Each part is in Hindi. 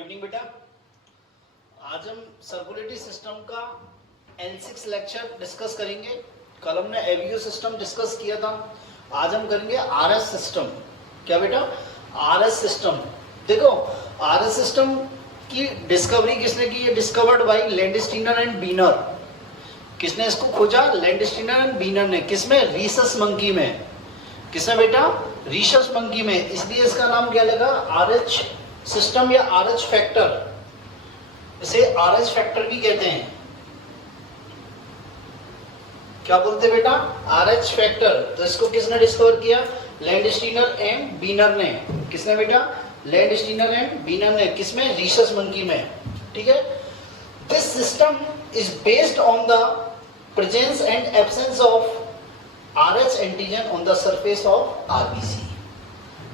इवनिंग बेटा। आज हम सर्कुलेटरी सिस्टम का L6 लेक्चर डिस्कस करेंगे। कल हमने एवीओ सिस्टम डिस्कस किया था, आज हम करेंगे RS सिस्टम। क्या बेटा? RS system. देखो, RS सिस्टम की डिस्कवरी किसने की? ये डिस्कवर्ड बाय लैंडस्टीनर एंड बीनर। किसने इसको खोजा? लैंडस्टीनर एंड बीनर ने। किसमें? रीसस मंकी में। किसमें बेटा? रीसस मंकी में। इसलिए इसका नाम क्या लगा? RH सिस्टम या RH फैक्टर। इसे RH फैक्टर भी कहते हैं। क्या बोलते हैं बेटा? RH factor. तो इसको किसने डिस्कवर किया? लैंडस्टीनर एंड बीनर ने। किसने बेटा? लैंडस्टीनर एंड बीनर ने। किसमें? रीसस मंकी में। ठीक है। This system is based on the presence and absence of RH antigen on the surface of RBC।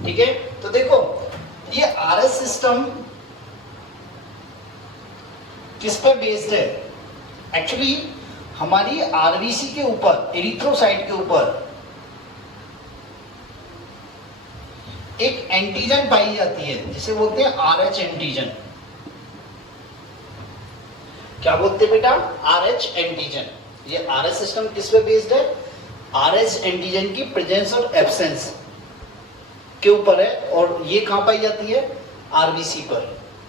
ठीक है। तो देखो, ये RS सिस्टम किस पे बेस्ड है? एक्चुअली हमारी RBC के ऊपर, एरिथ्रोसाइट के ऊपर एक एंटीजन पाई जाती है जिसे बोलते हैं RH एंटीजन। क्या बोलते हैं बेटा? RH antigen. ये RS सिस्टम किस पे बेस्ड है? RH एंटीजन की प्रेजेंस और एब्सेंस के ऊपर है। और ये कहां पाई जाती है? RBC पर।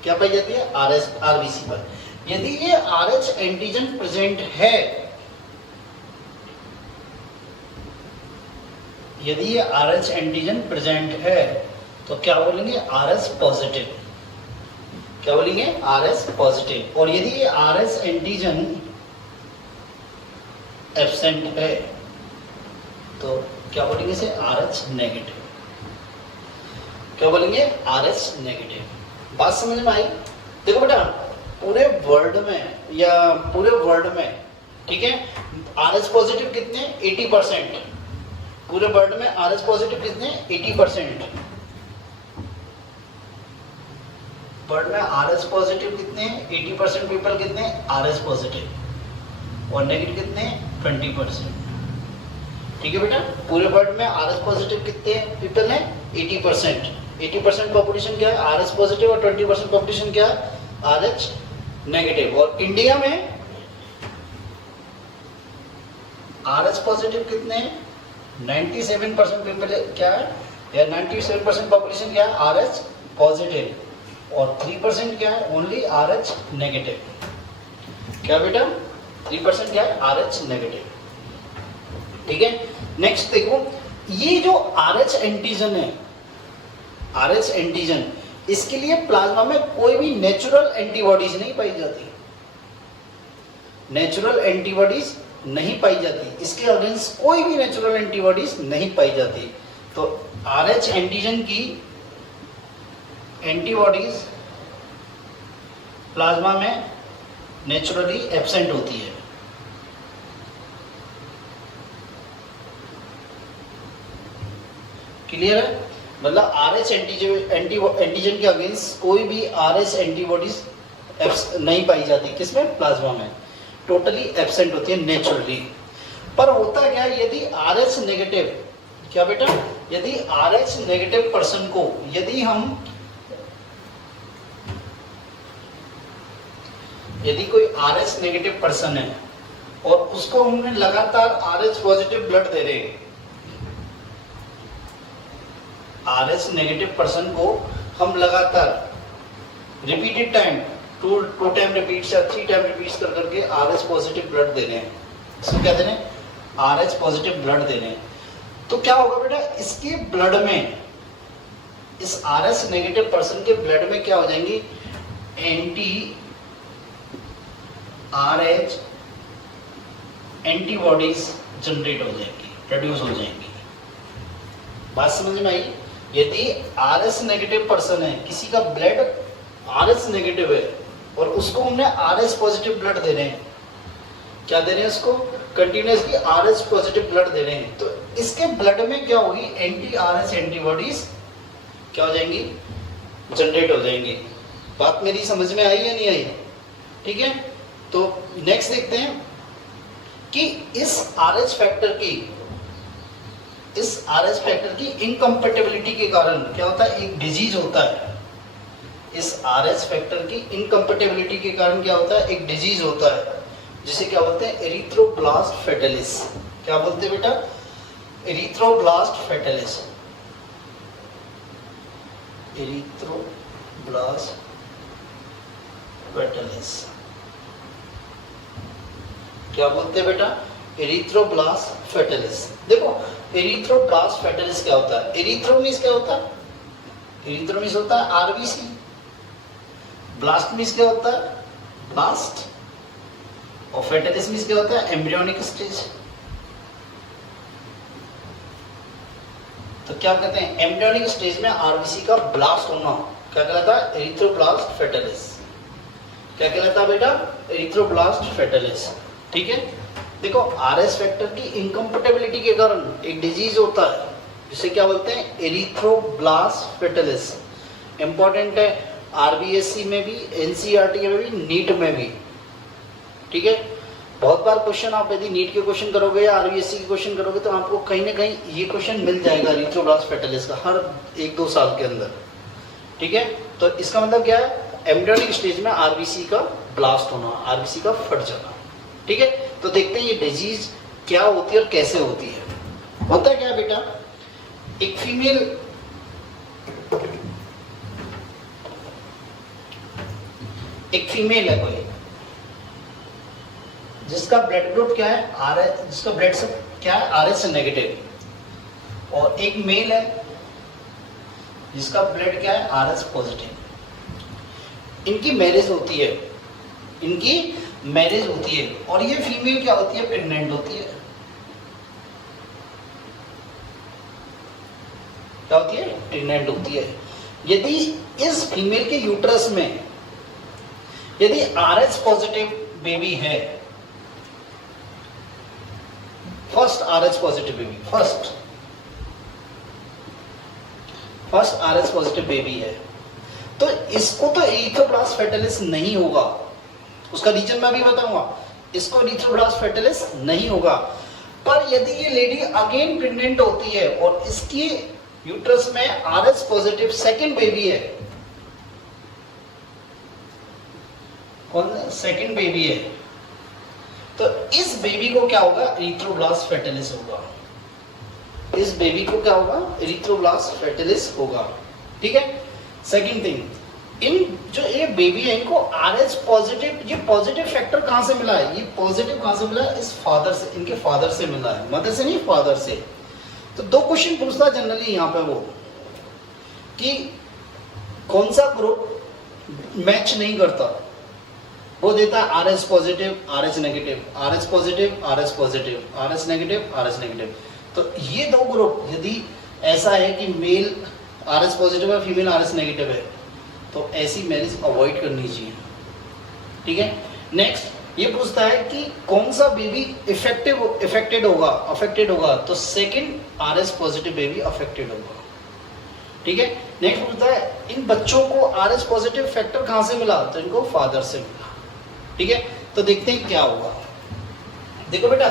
क्या पाई जाती है? RBC पर। यदि ये RH एंटीजन प्रेजेंट है, यदि ये RH एंटीजन प्रेजेंट है तो क्या बोलेंगे? RS positive. क्या बोलेंगे? RS positive. और यदि ये RS एंटीजन एब्सेंट है तो क्या बोलेंगे? इसे RH नेगेटिव। क्या बोलेंगे? RH negative. बात समझ में आई? देखो बेटा, पूरे वर्ल्ड में या पूरे वर्ल्ड में, ठीक है, RH पॉजिटिव कितने? 80%। पूरे वर्ल्ड में RH पॉजिटिव कितने? 80%। वर्ल्ड में RH पॉजिटिव कितने? 80% पीपल कितने? RH positive. और नेगेटिव कितने? 20%। ठीक है बेटा। पूरे वर्ल्ड में RH पॉजिटिव कितने पीपल हैं? 80%। 80% पॉपुलेशन क्या है? RH positive. और 20% पॉपुलेशन क्या है? RH negative. और इंडिया में RH पॉजिटिव कितने हैं? 97% पीपल क्या है, या 97% पॉपुलेशन क्या है? RH positive. और 3% क्या है? Only RH negative. क्या बेटा? 3% क्या है? RH negative. ठीक है। नेक्स्ट देखो, ये जो RH एंटीजन है, RH एंटीजन, इसके लिए प्लाज्मा में कोई भी नेचुरल एंटीबॉडीज नहीं पाई जाती। नेचुरल एंटीबॉडीज नहीं पाई जाती। इसके अगेंस्ट कोई भी नेचुरल एंटीबॉडीज नहीं पाई जाती। तो RH एंटीजन की एंटीबॉडीज प्लाज्मा में नेचुरली एब्सेंट होती है। क्लियर है? मतलब RH एंटीजन के अगेंस्ट कोई भी RH एंटीबॉडीज नहीं पाई जाती। किसमें? प्लाज्मा में। टोटली एब्सेंट होती है नेचुरली। पर होता क्या है? यदि RH नेगेटिव, क्या बेटा? यदि RH नेगेटिव पर्सन को, यदि कोई RH नेगेटिव पर्सन है और उसको हमने लगातार RH पॉजिटिव ब्लड दे रहे हैं, RH नेगेटिव पर्सन को हम लगातार repeated time, two time repeat या 3 टाइम रिपीट कर करके RH पॉजिटिव ब्लड दे रहे हैं। इसको क्या दे रहे हैं? RH पॉजिटिव ब्लड दे रहे हैं। तो क्या होगा बेटा? इसके ब्लड में, इस RH नेगेटिव पर्सन के ब्लड में क्या हो जाएंगी? एंटी RH एंटीबॉडीज जनरेट हो जाएंगी, प्रोड्यूस हो जाएंगी। बात समझ में आई? यदि RH नेगेटिव पर्सन है, किसी का ब्लड RH नेगेटिव है और उसको हमने RH पॉजिटिव ब्लड दे रहे हैं, क्या दे रहे हैं? उसको कंटिन्यूअसली RH पॉजिटिव ब्लड दे रहे हैं, तो इसके ब्लड में क्या होगी? एंटी RH एंटीबॉडीज क्या हो जाएंगी? जनरेट हो जाएंगी। बात मेरी समझ में आई या नहीं आई? ठीक है। तो नेक्स्ट देखते हैं कि इस RH फैक्टर की इनकम्पेटिबिलिटी के कारण क्या होता है? एक डिजीज होता है। इस आरएच फैक्टर की इनकम्पेटिबिलिटी के कारण क्या होता है, एक डिजीज होता है जिसे क्या बोलते हैं, एरिथ्रोब्लास्ट फेटालिस। क्या बोलते हैं बेटा, एरिथ्रोब्लास्ट फेटालिस। एरिथ्रोब्लास्ट फेटालिस क्या बोलते हैं बेटा, एरिथ्रोब्लास्ट फेटालिस। देखो एरिथ्रोब्लास्ट फेटालिस क्या होता है, एरिथ्रो मींस क्या होता है, एरिथ्रो मींस होता है आरबीसी, ब्लास्ट मींस क्या होता है, ब्लास्ट, और फेटालिस मींस क्या होता है, एम्ब्रियोनिक स्टेज। तो क्या कहते हैं, एम्ब्रियोनिक स्टेज में आरबीसी का ब्लास्ट होना क्या कहलाता है, एरिथ्रोब्लास्ट फेटालिस। क्या कहलाता है बेटा, एरिथ्रोब्लास्ट फेटालिस। ठीक है, देखो आरएस फैक्टर की इनकम्पेटिबिलिटी के कारण एक डिजीज होता है जिसे क्या बोलते हैं, एरिथ्रोब्लास्ट फेटालिस। इंपॉर्टेंट है आरबीएससी में भी, एनसीईआरटी में भी, नीट में भी। ठीक है, बहुत बार क्वेश्चन आप यदि नीट के क्वेश्चन करोगे या आरबीएससी के क्वेश्चन करोगे तो आपको कहीं ना कहीं ये क्वेश्चन मिल जाएगा एरिथ्रोब्लास्ट फेटालिस का हर 1-2 साल के अंदर। ठीक है, तो इसका मतलब क्या है, एम्ब्रियोनिक स्टेज में आरबीसी का ब्लास्ट होना, आरबीसी का फट जाना। ठीक है, तो देखते हैं ये डिजीज क्या होती है और कैसे होती है। होता है क्या बेटा, एक फीमेल है कोई, जिसका ब्लड ग्रुप क्या है, आरएच, जिसका ब्लड से क्या है, आरएच नेगेटिव, और एक मेल है जिसका ब्लड क्या है, आरएच पॉजिटिव। इनकी मैरिज होती है, इनकी मैरिज होती है, और ये फीमेल क्या होती है, प्रेग्नेंट होती है। क्या होती है, प्रेग्नेंट होती है। यदि इस फीमेल के यूट्रस में यदि आरएच पॉजिटिव बेबी है, first RH positive baby, first RH positive baby है, तो इसको तो एरिथ्रोब्लास्ट फेटालिस नहीं होगा। उसका रीजन मैं भी बताऊंगा, इसको एरिथ्रोब्लास्ट फेटालिस नहीं होगा। पर यदि ये लेडी अगेन प्रेग्नेंट होती है और इसकी यूट्रस में आरएच पॉजिटिव सेकंड बेबी है, कौन सेकंड बेबी है, तो इस बेबी को क्या होगा, एरिथ्रोब्लास्ट फेटालिस होगा। इस बेबी को क्या होगा, एरिथ्रोब्लास्ट फेटालिस होगा। ठीक है, सेकंड थिंग, इन जो ये बेबी है इनको आरएच पॉजिटिव, ये पॉजिटिव फैक्टर कहां से मिला है, ये पॉजिटिव कहां से मिला है, इस फादर से, इनके फादर से मिला है, मदर से नहीं, फादर से। तो 2 क्वेश्चन पूछता है जनरली यहाँ पे वो, कि कौन सा ग्रुप मैच नहीं करता, वो देता है RH positive, RH negative, RH positive, RH positive, RH negative, RH negative. तो ये 2 ग्रुप यदि ऐसा है कि मेल आरएच पॉजिटिव है, फीमेल आरएच नेगेटिव है, तो ऐसी मैरिज अवॉइड करनी चाहिए। ठीक है, नेक्स्ट ये पूछता है कि कौन सा बेबी अफेक्टेड होगा, तो second RH positive baby affected होगा। ठीक है, नेक्स्ट पूछता है इन बच्चों को आरएच पॉजिटिव फैक्टर कहां से मिला, तो इनको फादर से मिला। ठीक है, तो देखते हैं क्या होगा। देखो बेटा,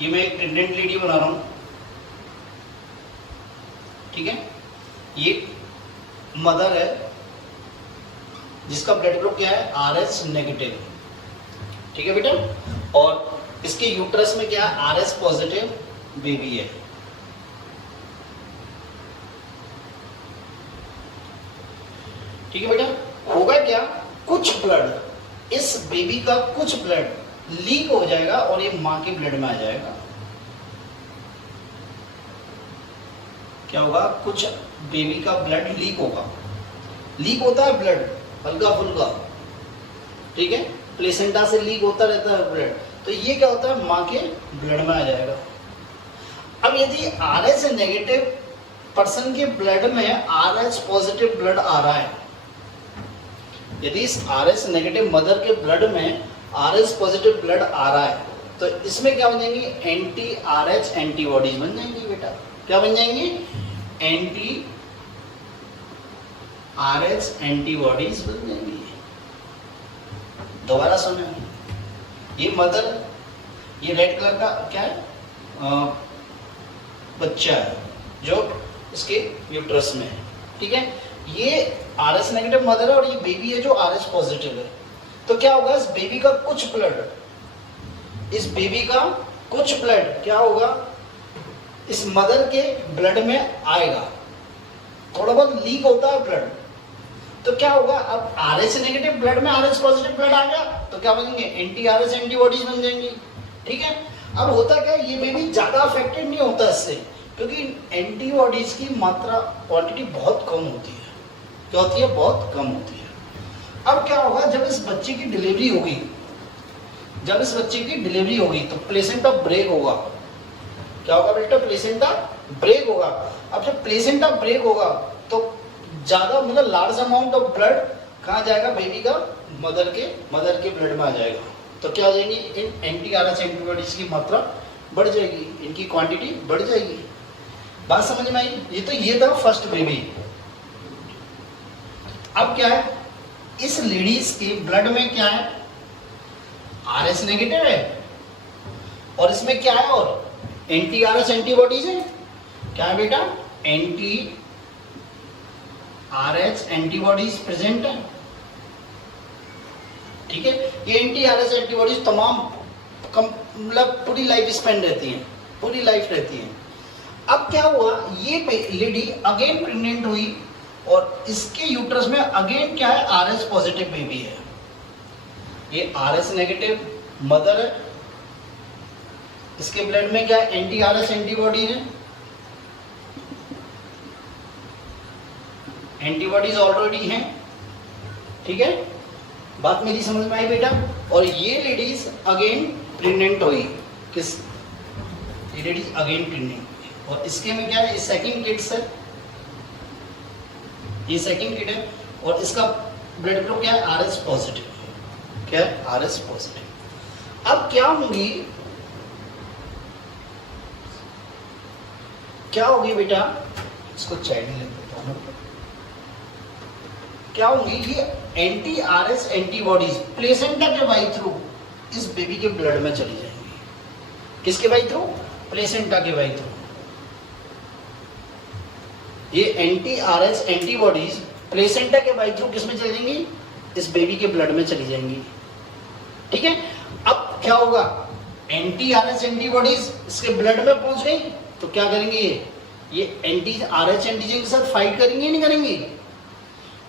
ये मैं एक प्रेग्नेंट लेडी बना रहा हूं। ठीक है, ये मदर है जिसका ब्लड ग्रुप क्या है, आरएच नेगेटिव। ठीक है बेटा, और इसके यूट्रस में क्या है, आरएच पॉजिटिव बेबी है। ठीक है बेटा, होगा क्या, कुछ ब्लड, इस बेबी का कुछ ब्लड लीक हो जाएगा और ये मां के ब्लड में आ जाएगा। क्या होगा, कुछ बेबी का ब्लड लीक होगा, लीक होता है ब्लड हल्का फुल्का। ठीक है, प्लेसेंटा से लीक होता रहता है ब्लड, तो ये क्या होता है, मां के ब्लड में आ जाएगा। अब यदि आरएच नेगेटिव पर्सन के ब्लड में आरएच पॉजिटिव ब्लड आ रहा है, यदि इस आरएच नेगेटिव मदर के ब्लड में आरएच पॉजिटिव ब्लड आ रहा है, तो इसमें क्या बन जाएंगी, एंटी आरएच एंटीबॉडीज बन जाएंगी बेटा। क्या बन जाएंगी, एंटी आरएच एंटीबॉडीज बन जाएंगी। दोबारा सुने, ये मदर, ये रेड कलर का क्या है, बच्चा है जो इसके यूट्रस में है, ठीक है। ये RS नेगेटिव मदर है और ये बेबी है जो RS पॉजिटिव है। तो क्या होगा, इस बेबी का कुछ ब्लड, इस बेबी का कुछ ब्लड क्या होगा, इस मदर के ब्लड में आएगा। थोड़ा बहुत लीक होता है ब्लड, तो क्या होगा, अब RS नेगेटिव ब्लड में RS पॉजिटिव ब्लड आ गया तो क्या बनेंगे, एंटी RS एंटीबॉडीज बन जाएंगी, ठीक है। अब होता क्या है, ये बेबी ज्यादा अफेक्टेड नहीं होता इससे, क्योंकि एंटीबॉडीज की मात्रा क्वांटिटी बहुत कम होती है। क्या होती है, बहुत कम होती है। अब क्या होगा, जब इस बच्चे की डिलीवरी होगी, जब इस बच्चे की डिलीवरी होगी तो प्लेसेंटा ब्रेक होगा। क्या होगा बेटा, प्लेसेंटा ब्रेक होगा। अब जब प्लेसेंटा ब्रेक होगा तो ज्यादा मतलब लार्ज अमाउंट ऑफ ब्लड कहाँ जाएगा, बेबी का मदर के ब्लड में आ जाएगा। तो क्या हो जाएंगी, इन एंटी RS एंटीबॉडीज की मात्रा बढ़ जाएगी, इनकी क्वांटिटी बढ़ जाएगी। बात समझ में आई। ये था फर्स्ट बेबी। अब क्या है, इस लेडीज के ब्लड में क्या है, RS नेगेटिव है और इसमें क्या है, और एंटी RS एंटीबॉडीज है। क्या है बेटा, एंटी RH एंटीबॉडीज प्रेजेंट है, ठीक है। ये एंटी RS एंटीबॉडीज तमाम मतलब पूरी लाइफ स्पेन रहती हैं, पूरी लाइफ रहती हैं। अब क्या हुआ, ये लेडी अगेन प्रेग्नेंट हुई और इसके यूट्रस में अगेन क्या है, RS पॉजिटिव बेबी है। ये RS नेगेटिव मदर है, इसके ब्लड में क्या है, एंटी RS एंटीबॉडी है, एंटीबॉडीज ऑलरेडी हैं, ठीक है। बात मेरी समझ में आई बेटा। और ये लेडीज अगेन प्रेग्नेंट हुई, किस, ये लेडीज अगेन प्रेग्नेंट हुई और इसके में क्या है, सेकंड किड्स है, ये सेकंड किड है और इसका ब्लड ग्रुप क्या है, RS पॉजिटिव, क्या है, RS पॉजिटिव। अब क्या होंगी, क्या होगी बेटा, इसको चाइल्ड लिख देता हूं। क्या होंगी, ये एंटी RS एंटीबॉडीज प्लेसेंटा के बाई थ्रू इस बेबी के ब्लड में चली जाएंगी। किसके बाई थ्रू, प्लेसेंटा के बाई थ्रू। ये एंटी RS एंटीबॉडीज प्लेसेंटा के बाई थ्रू किसमें चली जाएंगी, इस बेबी के ब्लड में चली जाएंगी, ठीक है। अब क्या होगा, एंटी RS एंटीबॉडीज इसके ब्लड में पहुंच गई तो क्या करेंगे, ये एंटी RH एंटीजन के साथ फाइट करेंगे, नहीं करेंगे,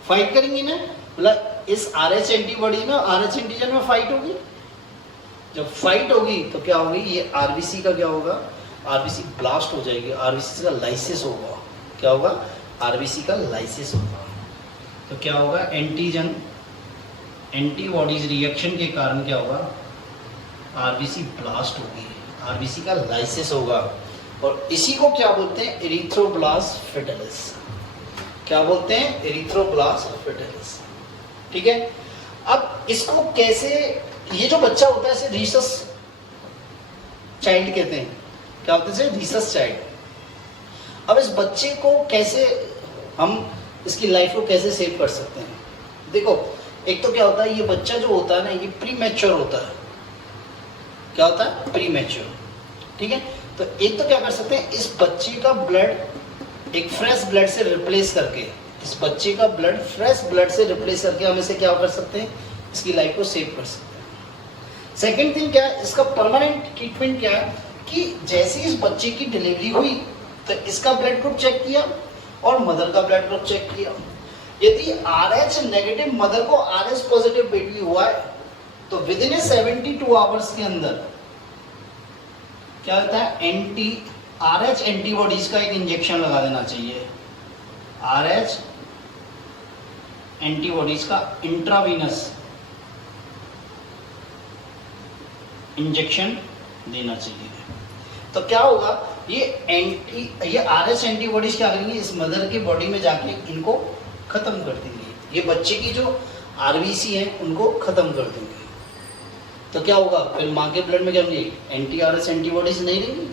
फाइट करेंगी ना, मतलब इस RS एंटीबॉडी में RS एंटीजन में फाइट होगी। जब फाइट होगी तो क्या होगी, ये RBC का क्या होगा, RBC ब्लास्ट हो जाएगी, RBC का लाइसिस होगा। क्या होगा, RBC का लाइसिस होगा। तो क्या होगा, एंटीजन एंटीबॉडीज रिएक्शन के कारण क्या होगा, RBC ब्लास्ट होगी, RBC का लाइसिस होगा और इसी को क्या बोलते हैं, एरिथ्रोब्लास्ट फेटलिस। क्या बोलते हैं, एरिथ्रोब्लास्ट फेटलिस, ठीक है। अब इसको कैसे, ये जो बच्चा होता है इसे रीसस चाइल्ड कहते हैं। क्या बोलते हैं, रीसस चाइल्ड। अब इस बच्चे को कैसे हम इसकी लाइफ को कैसे सेव कर सकते हैं, देखो एक तो क्या होता है, ये बच्चा जो होता है ना, ये प्री मैच्योर होता है। क्या होता है, प्री मैच्योर, ठीक है। तो एक तो क्या कर सकते हैं, इस बच्चे का ब्लड एक फ्रेश ब्लड से रिप्लेस करके, इस बच्चे का ब्लड फ्रेश ब्लड से रिप्लेस करके हम इसे क्या कर सकते हैं, इसकी लाइफ को सेव कर सकते हैं। सेकेंड थिंग क्या है, इसका परमानेंट ट्रीटमेंट क्या है कि जैसे इस बच्चे की डिलीवरी हुई तो इसका ब्लड ग्रुप चेक किया और मदर का ब्लड ग्रुप चेक किया। यदि RH नेगेटिव मदर को RS पॉजिटिव बेबी हुआ है तो विद इन 72 आवर्स के अंदर क्या होता है, एंटी RH एंटीबॉडीज का एक इंजेक्शन लगा देना चाहिए। RH एंटीबॉडीज का इंट्रावीनस इंजेक्शन देना चाहिए। तो क्या होगा, ये RS एंटीबॉडीज क्या करेंगी, इस मदर के बॉडी में जाके इनको खत्म कर देंगे। ये बच्चे की जो RBC है उनको खत्म कर देंगे। तो क्या होगा, फिर माँ के ब्लड में क्या होंगी, एंटी RS एंटीबॉडीज नहीं रहेंगी,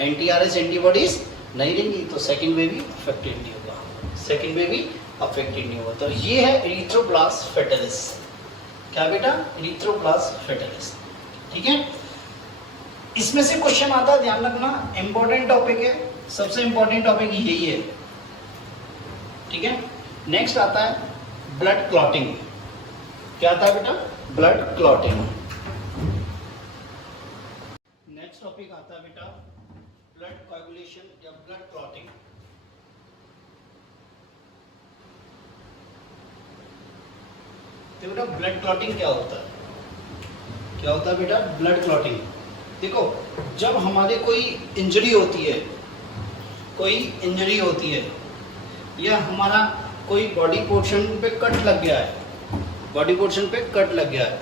एंटी RS एंटीबॉडीज नहीं रहेंगी, तो सेकंड बेबी अफेक्टेड नहीं होगा, सेकंड बेबी अफेक्टेड नहीं होगा। तो ये है एरिथ्रोब्लास्ट फेटलिस। क्या बेटा, एरिथ्रोब्लास्ट फेटलिस, ठीक है। इसमें से क्वेश्चन आता है, ध्यान रखना, इंपॉर्टेंट टॉपिक है, सबसे इंपॉर्टेंट टॉपिक यही है, ठीक है। नेक्स्ट आता है ब्लड क्लॉटिंग। क्या आता है बेटा? Blood clotting. नेक्स्ट टॉपिक आता है बेटा ब्लड कोएगुलेशन या ब्लड क्लॉटिंग। तो बेटा ब्लड क्लॉटिंग क्या होता है? क्या होता है बेटा ब्लड क्लॉटिंग? देखो, जब हमारे कोई इंजरी होती है, कोई इंजरी होती है या हमारा कोई बॉडी पोर्शन पे कट लग गया है, बॉडी पोर्शन पे कट लग गया है,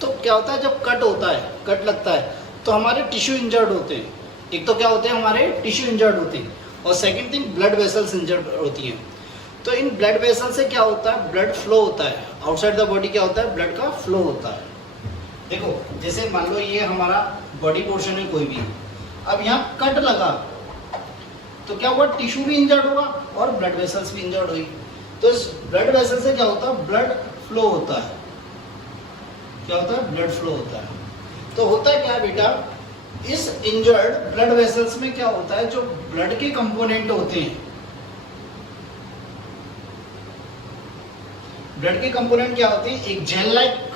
तो क्या होता है जब कट होता है, कट लगता है, तो हमारे टिश्यू इंजर्ड होते हैं। एक तो क्या होते हैं, हमारे टिश्यू इंजर्ड होते हैं, और second thing blood vessels injured होती हैं। तो इन ब्लड वेसल से क्या होता है, ब्लड फ्लो होता है आउटसाइड द बॉडी। क्या होता है, ब्लड का फ्लो होता है। देखो, जैसे मान लो ये हमारा बॉडी पोर्शन है कोई भी, अब यहाँ कट लगा तो क्या हुआ, टिश्यू भी इंजर्ड होगा और ब्लड वेसल्स भी इंजर्ड हुई। तो इस ब्लड वेसल से क्या होता है, ब्लड फ्लो होता है। क्या होता है, ब्लड फ्लो होता है। तो होता है क्या बेटा, इस इंजर्ड ब्लड वेसल्स में क्या होता है, जो ब्लड के कंपोनेंट होते हैं, ब्लड के कंपोनेंट क्या होते हैं, एक जेल लाइक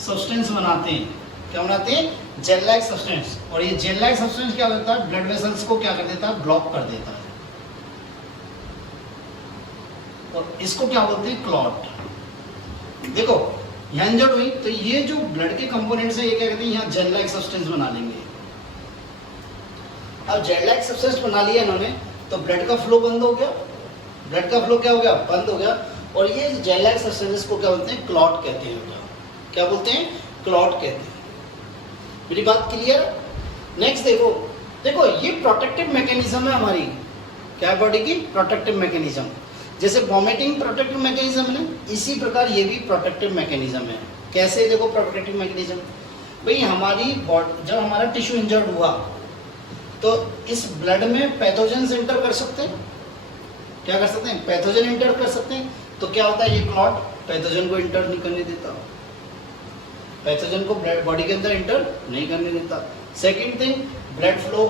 सब्सटेंस बनाते हैं। क्या बनाते हैं, जेल लाइक सब्सटेंस। और ये जेल लाइक सब्सटेंस क्या होता है, ब्लड वेसल्स को क्या कर देता है, ब्लॉक कर देता है। और इसको क्या बोलते हैं, क्लॉट। देखो यहाँ इंजर्ड हुई तो ये जो ब्लड के कंपोनेंट्स है, ये क्या कहते हैं, यहाँ जेल लाइक सब्सटेंस बना लेंगे। अब जेल लाइक सब्सटेंस बना लिया इन्होंने, तो ब्लड का फ्लो बंद हो गया। ब्लड का फ्लो क्या हो गया, बंद हो गया। और ये जेल लाइक सब्सटेंस को क्या बोलते हैं, क्लॉट कहते हैं। क्या बोलते हैं, क्लॉट कहते हैं। मेरी बात क्लियर? नेक्स्ट देखो, देखो ये प्रोटेक्टिव मैकेनिज्म है हमारी। क्या है, बॉडी की प्रोटेक्टिव मैकेनिज्म। जैसे वॉमिटिंग प्रोटेक्टिव मैकेनिज्म है, इसी प्रकार ये भी प्रोटेक्टिव मैकेनिज्म है। कैसे, देखो प्रोटेक्टिव मैकेनिज्म, भाई हमारी बॉडी, जब हमारा टिश्यू इंजर्ड हुआ तो इस ब्लड में पैथोजेंस एंटर कर सकते हैं। क्या कर सकते हैं, पैथोजन एंटर कर सकते हैं। तो क्या होता है, ये क्लॉट पैथोजन को एंटर नहीं करने देता, पैथोजन को बॉडी के अंदर एंटर नहीं करने देता। सेकंड थिंग, ब्लड फ्लो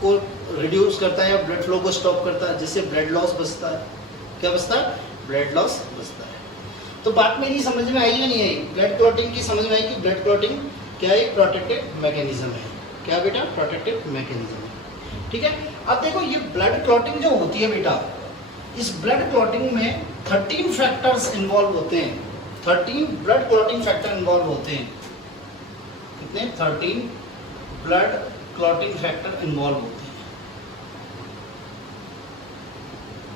को रिड्यूस करता है या ब्लड फ्लो को स्टॉप करता है, जिससे ब्लड लॉस बचता है। क्या बचता है, ब्लड लॉस बचता है। तो बात मेरी समझ में आई या नहीं आई? ब्लड क्लॉटिंग की समझ में आई कि ब्लड क्लॉटिंग क्या है, एक प्रोटेक्टिव मैकेनिज्म है। क्या बेटा, प्रोटेक्टिव मैकेनिज्म है, ठीक है। अब देखो ये ब्लड क्लॉटिंग जो होती है बेटा, इस ब्लड क्लॉटिंग में 13 फैक्टर्स इन्वॉल्व होते हैं। 13 ब्लड क्लॉटिंग फैक्टर इन्वॉल्व होते हैं। कितने, 13 ब्लड क्लॉटिंग फैक्टर इन्वॉल्व होते हैं।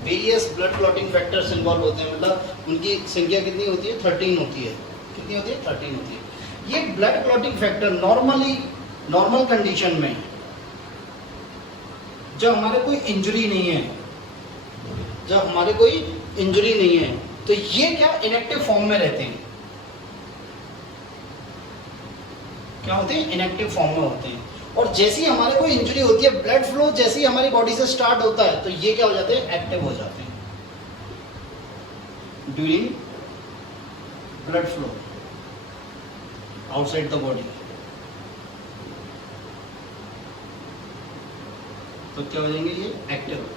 Various blood clotting factors involve होते हैं, मतलब उनकी संख्या कितनी होती है, 13 होती है। कितनी होती है, 13 होती है। ये blood clotting factor normal condition में, जब हमारे कोई इंजरी नहीं है, जब हमारे कोई इंजरी नहीं है, तो ये क्या इनएक्टिव फॉर्म में रहते हैं। क्या होते हैं, इनएक्टिव फॉर्म में होते हैं। और जैसे ही हमारे कोई इंजरी होती है, ब्लड फ्लो जैसे ही हमारी बॉडी से स्टार्ट होता है, तो ये क्या हो जाते हैं, एक्टिव हो जाते हैं during blood flow outside the body. तो क्या हो जाएंगे, ये एक्टिव हो जाएंगे।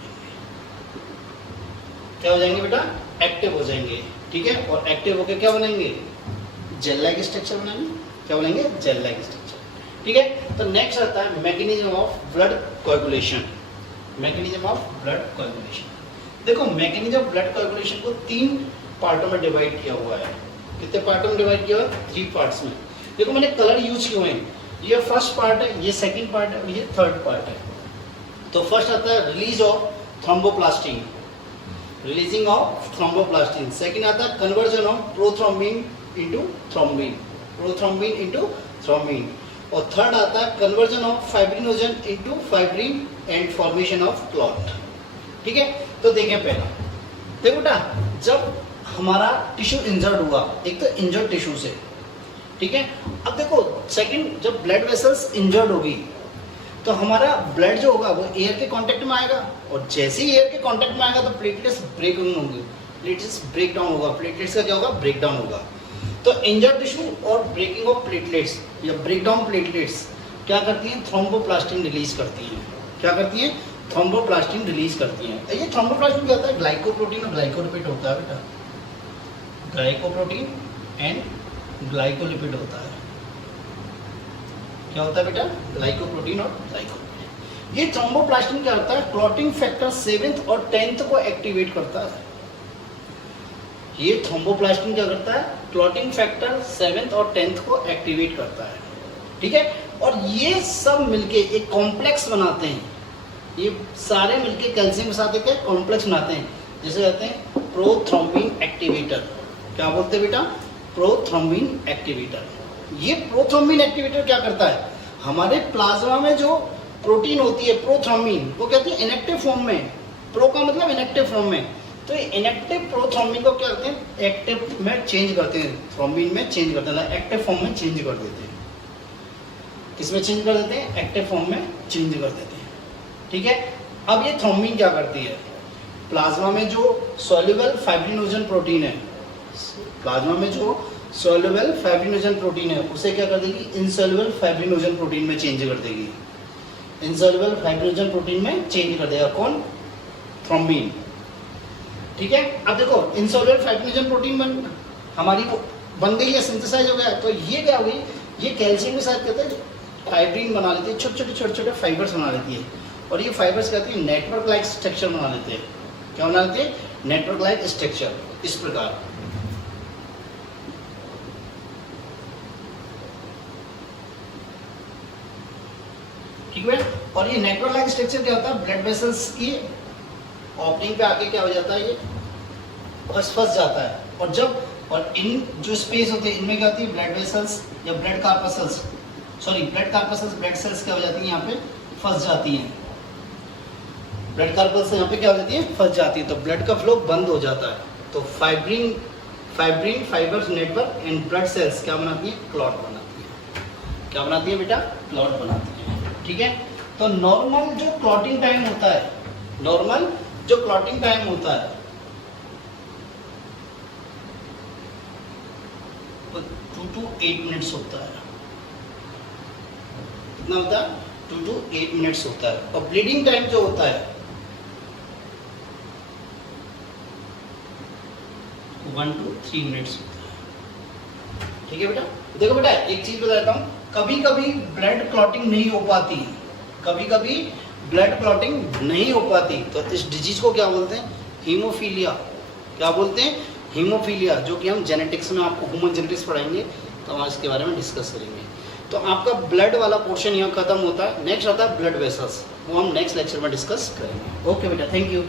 क्या हो जाएंगे बेटा, एक्टिव हो जाएंगे, ठीक है। और एक्टिव होकर क्या बनाएंगे, जेल लाइक स्ट्रक्चर बनाएंगे। क्या बनाएंगे, जेल लाइक स्ट्रक्चर, ठीक है। तो नेक्स्ट आता है mechanism of blood coagulation. Mechanism of blood coagulation, देखो मैकेनिज्म ऑफ ब्लड कोएगुलेशन को 3 पार्टों में डिवाइड किया हुआ है। कितने पार्टों में डिवाइड किया हुआ है, 3 पार्ट्स में। देखो मैंने कलर यूज किए हैं, ये फर्स्ट पार्ट है, ये सेकंड पार्ट है और ये थर्ड पार्ट है। तो फर्स्ट आता है release of thromboplastin, releasing of thromboplastin. Second आता है conversion of prothrombin into thrombin, prothrombin into thrombin. और थर्ड आता है conversion of fibrinogen into fibrin and formation of clot, ठीक है। तो देखें पहला, देखो बेटा जब हमारा टिश्यू इंजर्ड हुआ, एक तो इंजर्ड टिश्यू से, ठीक है। अब देखो सेकंड, जब ब्लड वेसल्स इंजर्ड होगी तो हमारा ब्लड जो होगा वो एयर के कांटेक्ट में आएगा, और जैसे ही एयर के कांटेक्ट में आएगा तो प्लेटलेट्स ब्रेक होंगे, प्लेटलेट्स ब्रेक डाउन होगा। प्लेटलेट्स का क्या होगा, ब्रेक डाउन होगा। तो इंजर्ड टिश्यू और ब्रेकिंग ऑफ प्लेटलेट्स या ब्रेक डाउन प्लेटलेट्स, क्या करती हैं, थ्रोम्बोप्लास्टिन रिलीज करती हैं। क्या करती हैं, थ्रोम्बोप्लास्टिन रिलीज करती हैं। ये थ्रोम्बोप्लास्टिन क्या होता है, ग्लाइकोप्रोटीन और ग्लाइकोलिपिड होता है बेटा, ग्लाइकोप्रोटीन एंड ग्लाइकोलिपिड होता है। क्या होता है बेटा, ग्लाइकोप्रोटीन और ग्लाइकोलिपिड। ये थ्रोम्बोप्लास्टिन क्या होता है, क्लॉटिंग फैक्टर 7th और 10th को एक्टिवेट करता है। ये थ्रोम्बोप्लास्टिन क्या करता है, क्लॉटिंग फैक्टर 7th और 10th को एक्टिवेट करता है। ठीक है, और ये सब मिलके एक कॉम्प्लेक्स बनाते हैं। ये सारे मिलके कैल्शियम के साथ एक कॉम्प्लेक्स बनाते हैं, जिसे कहते हैं प्रोथ्रोम्बिन एक्टिवेटर। क्या बोलते हैं बेटा, प्रोथ्रोम्बिन एक्टिवेटर। ये प्रोथ्रोम्बिन एक्टिवेटर क्या करता है, हमारे प्लाज्मा में जो प्रोटीन होती है प्रोथ्रोम्बिन, वो कहते हैं इनएक्टिव फॉर्म में, प्रो का मतलब इनएक्टिव फॉर्म में, तो ये इनएक्टिव प्रोथ्रोम्बिन को क्या करते हैं, एक्टिव में चेंज करते हैं, थ्रोम्बिन में चेंज करते हैं, एक्टिव फॉर्म में चेंज कर देते हैं। किसमें चेंज कर देते हैं, एक्टिव फॉर्म में चेंज कर देते हैं। ठीक है, अब ये थ्रोम्बिन क्या करती है, प्लाज्मा में जो सोल्यूबल फाइब्रिनोजन प्रोटीन है, प्लाज्मा में जो सोल्यूबल फाइब्रिनोजन प्रोटीन है, उसे क्या कर देगी, इनसोल्यूबल फाइब्रिनोजन प्रोटीन में चेंज कर देगी। इनसोल्यूबल फाइब्रिनोजन प्रोटीन में चेंज कर देगा कौन, थ्रोम्बिन। ठीक है, अब देखो इनसोल्यूबल फाइब्रिनोजन प्रोटीन हमारी बन गई है, सिंथेसाइज हो गया। तो ये क्या हो गई, ये कैल्शियम के साथ कहते हैं फाइब्रिन बना लेती है, छोटे छोटे फाइबर्स बना लेती है, और ये फाइबर्स कहती है नेटवर्क लाइक स्ट्रक्चर बना लेते हैं। क्या बना लेते हैं, नेटवर्क लाइक स्ट्रक्चर, इस प्रकार। ठीक है, और ये नेटवर्क लाइक स्ट्रक्चर क्या होता है, ब्लड वेसल्स की ओपनिंग पे आके क्या हो जाता है, ये फंस जाता है। और जब और इन जो स्पेस होते हैं इनमें क्या होती है, ब्लड वेसल्स या blood corpuscles, sorry blood corpuscles, blood cells क्या हो जाती है, यहाँ पे फंस जाती हैं। ब्लड कार्पल्स यहाँ पे क्या हो जाती है, फंस जाती है, तो ब्लड का फ्लो बंद हो जाता है। तो fibrin fibres network and blood cells क्या बनाती है, क्लॉट बनाती है। क्या बनाती है बेटा, क्लॉट बनाती है। ठीक है, तो नॉर्मल जो क्लॉटिंग टाइम होता है, नॉर्मल जो क्लॉटिंग टाइम होता है तो 2 to 8 मिनट्स होता है। कितना होता है, 2 to 8 मिनट्स होता है। और ब्लीडिंग टाइम जो होता है 1 to 3 मिनट्स होता है। ठीक है बेटा, देखो बेटा एक चीज बताता हूँ, कभी कभी ब्लड क्लॉटिंग नहीं हो पाती, कभी कभी ब्लड क्लॉटिंग नहीं हो पाती, तो इस डिजीज को क्या बोलते हैं, हीमोफीलिया। क्या बोलते हैं, हीमोफीलिया, जो कि हम जेनेटिक्स में आपको ह्यूमन जेनेटिक्स पढ़ाएंगे, तो हम इसके बारे में डिस्कस करेंगे। तो आपका ब्लड वाला पोर्शन यहाँ खत्म होता है। नेक्स्ट आता है ब्लड वेसल्स, वो हम नेक्स्ट लेक्चर में डिस्कस करेंगे। ओके बेटा, थैंक यू।